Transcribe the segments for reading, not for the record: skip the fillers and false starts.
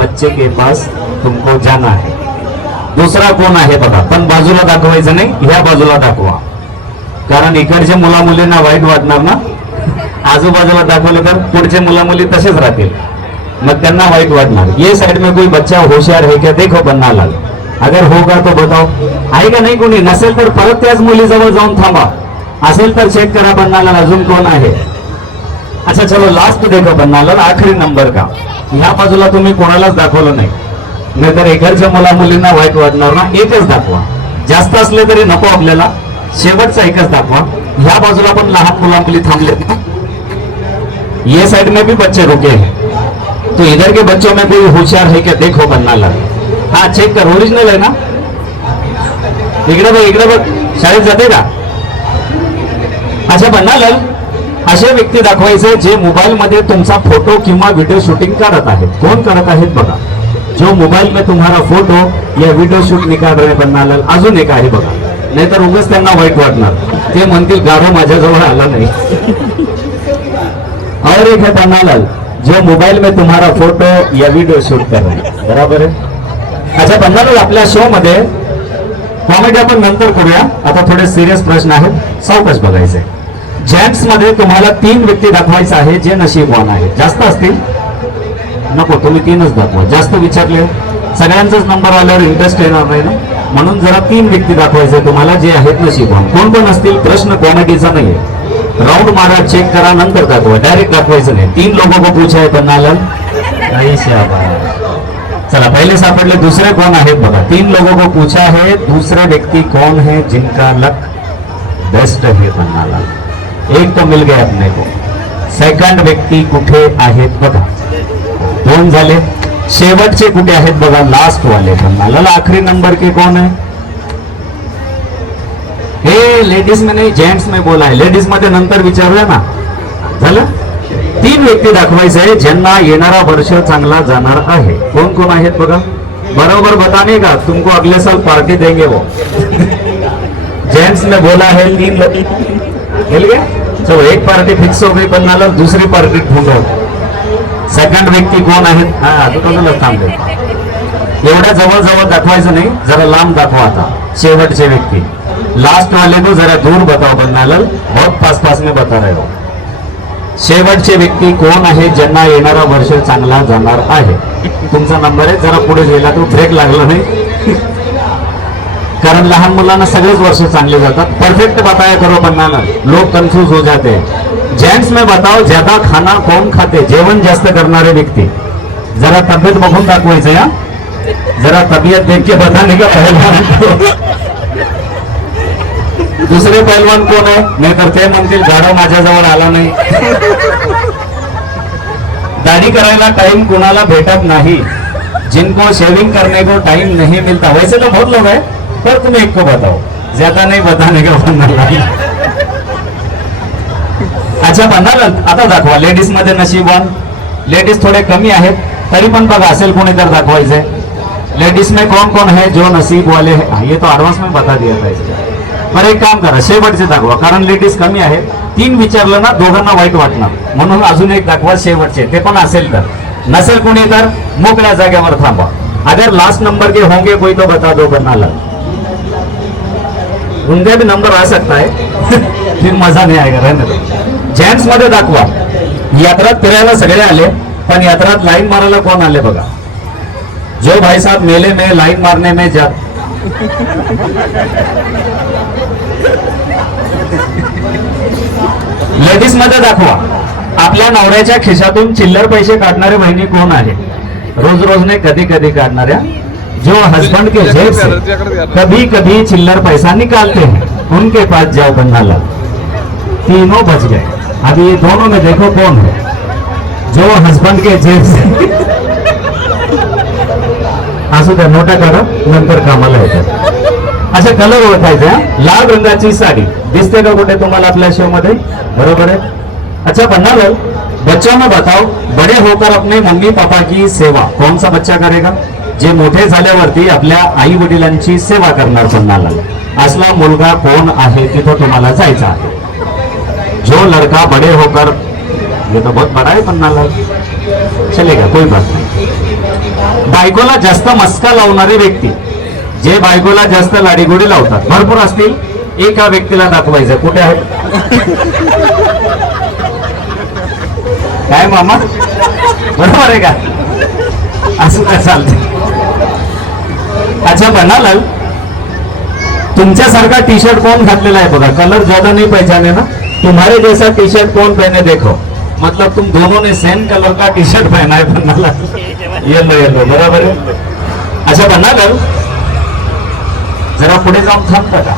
बच्चे के पास तुमको जाना है. दुसरा कोण आहे बघा, पण बाजूला दाखवायचं नाही, ह्या बाजूला दाखवा, कारण इकडच्या मुला मुलींना वाईट वाटणार ना. आजूबाजूला दाखवलं तर पुढचे मुला मुली तसेच राहतील, मग त्यांना वाईट वाटणार. ये साइड में कोई बच्चा होशियार है क्या, देखो पन्ना लाल. अगर होगा तो बताओ. आहे का नाही कोणी? नसेल तर परत त्याच मुलीजवळ जाऊन थांबा, असेल तर चेक करा पन्ना लाल अजून कोण आहे. अच्छा चलो लास्ट देखो पन्ना लाल, आखरी नंबर का. ह्या बाजूला तुम्ही कोणालाच दाखवलं नाही, नाहीतर इकडच्या मुला मुलींना वाईट वाटणार ना. एकच दाखवा, जास्त असले तरी नको आपल्याला, शेवटचा एकच दाखवा. ह्या बाजूला पण लहान मुला मुली थांबलेत ना. ये साइड में भी बच्चे रुके हैं, तो इधर के बच्चों में कोई होशियार है क्या, देखो पन्ना लाल. हा चेक कर, ओरिजिनल आहे ना. इकडे बघ, इकडे बघ, शाळेत जाते का. अच्छा पन्ना लाल, असे व्यक्ती दाखवायचे जे मोबाईल मध्ये तुमचा फोटो किंवा व्हिडिओ शूटिंग करत आहेत. कोण करत आहेत बघा, जो मोबाईल में तुम्हारा फोटो या व्हिडिओ शूट निकाल रहे पन्ना लाल. अजून एक आहे बघा, नाहीतर उगाच त्यांना वाईट वाटणार, ते म्हणतील गाढव माझ्याजवळ आला नाही. और एक है पन्ना लाल, जो मोबाईल में तुम्हारा फोटो या वीडियो शूट कर रहे हैं. बराबर आहे. अच्छा पन्ना लाल, आपल्या शो मध्ये कॉमेडी आपण नंतर करूया, आता थोडे सिरियस प्रश्न आहेत, सावकाश बघायचे. जेंट्स मध्ये तुम्हाला 3 व्यक्ती दाखवायचे आहे जे नशीबवान आहेत. जास्त असतील नको, तुम्ही 3च दाखवा. जास्त विचारले सगळ्यांचाच नंबर आल्यावर इंटरेस्ट येणार नाही ना, म्हणून जरा 3 व्यक्ती दाखवायचे तुम्हाला जे आहेत नशीबवान. कोण कोण असतील, प्रश्न कॉमेडीचा नाहीये. राउंड मारा, चेक करा, नंतर दाखवा, डायरेक्ट दाखवायचं नाही. 3 लोगों को पूछा है पन्ना लाल. चला पहले सापडले, दूसरे कौन आहेत बघा. 3 लोगों को पूछा है, दूसरे व्यक्ति कौन है जिनका लक बेस्ट है पन्ना लाल. एक तो मिल गया अपने को. सेकंड व्यक्ती कुठे आहेत बघा, 2 झाले. शेवटचे कुठे आहेत बघा, लास्ट वाले पन्ना लाल. आखरी नंबर के कौन है. हे लेडीज में नाही, जेंट्स में बोला है. लेडीज मध्ये नंतर विचारूया ना. झालं. 3 व्यक्ती दाखवायचे आहे ज्यांना येणारा वर्ष चांगला जाणार आहे. कोण कोण आहेत बघा. बरोबर बताने का, तुमको अगले साल पार्टी देंगे वो. जेंट्स में बोला है 3 लोग मिल गए. चलो एक पार्टी फिक्स हो गई पन्ना लाल, दूसरी पार्टी ढूंढो. सेकंड व्यक्ती कोण आहेत. हा तुला थांबले, एवढ्या जवळ जवळ दाखवायचं नाही, जरा लांब दाखवा. आता शेवटचे व्यक्ती, लास्ट वाले को जरा दूर बताओ पन्ना लाल, बहुत पास पास में बता रहे हो. शेवटचे व्यक्ती कोण आहे ज्यांना येणारा वर्ष चांगला जाणार आहे. तुमचा नंबर आहे, जरा पुढे गेला तो ब्रेक लागला नाही, कारण लहान मुलांना सगळेच वर्ष चांगले जातात. परफेक्ट बताया करो पन्ना लाल, लोग कंफ्यूज हो जाते हैं. जेंट्स में बताओ ज्यादा खाना कौन खाते, जेवण जास्त करणारे व्यक्ती. जरा तब्येत बघून दाखवायचं या, जरा तबियत देख के बताने का पहलवान. दुसरे पहलवान कोण आहे, नाही तर ते म्हणतील गाढव माझ्याजवळ आला नाही. दाढी करायला टाइम कोणाला भेटत नाही. जिनको शेविंग करने को टाइम नहीं मिलता. वैसे तो बहुत लोग हैं, पर तुम एक को बताओ, ज्यादा नहीं बताने का पन्ना लाल. अच्छा पन्ना लाल, आता दाखवा. लेडीज मध्ये नशीबवान, लेडीज थोडे कमी आहेत, तरी पण बघा असेल कोणी तर दाखवायचे. लेडीज में कौन कौन है जो नसीब वाले है. ये तो एडवांस में बता दिया था इसका. बरं एक काम करा, शेवटचे दाखवा, कारण लेडीज कमी आहेत. 3 विचारलं ना, दोघांना वाईट वाटणार, म्हणून अजून एक दाखवा शेवटचे. ते पण असेल तर, नसेल कोणी तर मोकळ्या जागेवर थांबा. अगर लास्ट नंबर के होंगे कोई तो बता दो पन्ना लाल. उनका भी नंबर आ सकता है, फिर मजा नहीं आएगा, रहने दो. जेंट्स मध्ये दाखवा. यात्रात फिरायला सगळे आले, पण यात्रात लाईन मारायला कोण आले बघा. जो भाई साहब मेले में लाइन मारने में जा. लेडीज मध्ये दाखवा. आपल्या नवऱ्याच्या खिशातून चिल्लर पैसे काढणारे बहिणी कोण आहे. रोज रोज ने कधी कधी काढणाऱ्या. जो हस्बैंड के जेब से कभी कभी चिल्लर पैसा निकालते हैं, उनके पास जाओ पन्ना लाल. 3 बच गए. अभी ये दोनों में देखो कौन है जो हस्बैंड के जेब से. असू द्या, नोटा काढा, नंतर कामाला येतात. अच्छा कलर ओळखायचा. लाल रंगाची साडी दिसते का कुठे तुम्हाला आपल्या शो मध्ये. बरोबर है. अच्छा पन्ना लाल, बच्चों में बताओ बड़े होकर अपने मम्मी पापा की सेवा कौन सा बच्चा करेगा. जे मोठे झाल्यावरती आपल्या आई वडिलांची सेवा करणार पन्ना लाल. असला मुलगा कोण आहे तिथं तुम्हाला जायचं आहे. जो लड़का बड़े होकर, ये तो बहुत बड़ा है पन्ना लाल, चलेगा कोई बात नहीं. बायकोला जास्त मस्का लावणारे व्यक्ती, जे बायकोला जास्त लाडीगोडी लावतात, भरपूर असतील. एका व्यक्तीला दाखवायचं. कुठे आहे? काय मामा, बरोबर आहे का? असं काय चालते? अच्छा बनालाल, तुमच्यासारखा टी शर्ट कौन घातलेला आहे बघा, कलर ज्यादा नहीं पहचाने ना. तुम्हारे जैसा टी शर्ट कौन पहने देखो, मतलब तुम दोनों ने सेम कलर का टी शर्ट पहना है बनालाल, येलो येलो, बराबर है. अच्छा बनालाल, जरा पुढे जाऊन थांबता का?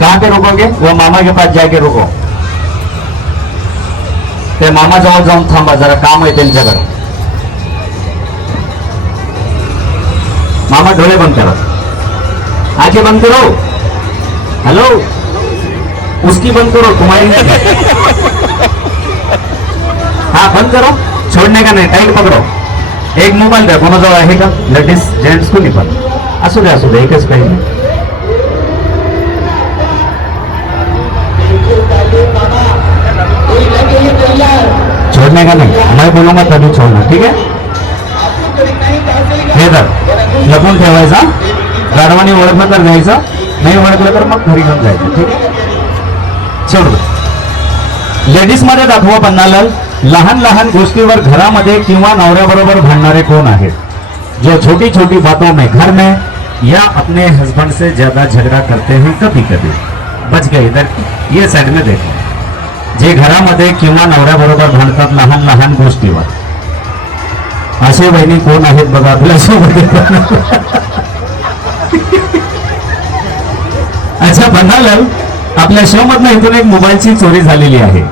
कहाँ पे रुकोगे? वो मामा के पास जाके रुको. ते मामा जवळ जाऊन थांबा, जरा काम आहे त्यांच्याकडे. मामा डोळे बंद करो, आंखें बंद करो. हेलो, उसकी बंद करो, तुम्हारी नहीं. हाँ बंद करो, छोड़ने का नहीं, टाइट पकड़ो. एक मोबाईल द्या, कोणाजवळ आहे का? लेडीज जेंट्स कोणी पण असू दे एकच पाहिजे. छोड़ने का नहीं, मैं बोलूंगा तभी छोड़ना, ठीक है? हे तर लपून ठेवायचा, गाढवाने ओळखलं तर घ्यायचं, नाही ओळखलं तर मग घरी घेऊन जायचं, ठीक आहे? सोड. लेडीज मध्ये दाखवा पन्नालाल, लहान लहान गोष्टीवर घरामध्ये किंवा नवऱ्याबरोबर भांडणारे कोण आहेत? जो छोटी छोटी बातों में घर में या अपने हस्बैंड से ज्यादा झगड़ा करते हैं कभी कभी. बच गए इधर, ये साइड में देखो. जे घरामध्ये किंवा नवऱ्याबरोबर भांडतात लहान लहान गोष्टीवर, असे बहिणी कोण आहेत बघा आपल्या सोबत. अच्छा बनालाल, आपल्या शो मधनं इथून एक मोबाईलची चोरी झालेली आहे.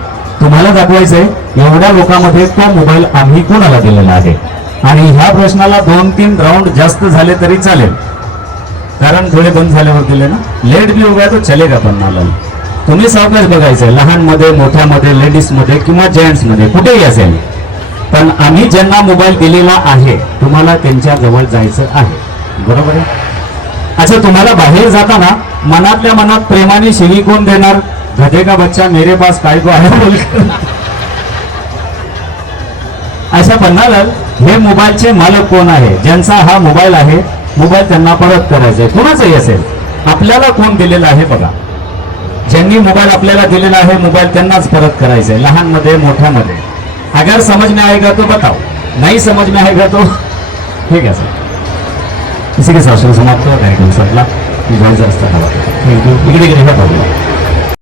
तुम्हाला दाखवायचंय एवढ्या लोकांमध्ये तो मोबाईल आम्ही कोणाला दिलेला आहे. आणि ह्या प्रश्नाला 2-3 राऊंड जास्त झाले तरी चालेल, कारण डोळे बंद झाल्यावर दिले ना. लेट भी हो गया तो चलेगा बनालाल. तुम्ही सावकाश बघायचंय, लहान मध्ये, मोठ्यामध्ये, लेडीज मध्ये किंवा जेंट्स मध्ये, कुठेही असेल. पण आम्ही ज्यांना मोबाईल दिलेला आहे तुम्हाला त्यांच्या जवळ जायचं आहे, बरोबर आहे? अच्छा, तुम्हाला बाहेर जाताना मनातल्या मनात प्रेमाने शिवी कोण देणार? गधे का बच्चा मेरे पास काय को आहे बोलकर. अशा बनालाल, हे मोबाईलचे मालक कोण आहे? ज्यांचा हा मोबाईल आहे, मोबाईल त्यांना परत करायचा आहे. कोणाचाही असेल, आपल्याला कोण दिलेला आहे बघा. ज्यांनी मोबाईल आपल्याला दिलेला आहे, मोबाईल त्यांनाच परत करायचा है, लहान मध्ये मोठ्यामध्ये. अगर समझ में आएगा तो बताओ, नहीं समझ में आएगा तो ठीक है सर. इसी के साथ समाप्त हो कार्यक्रम संपला. थँक्यू. इकडे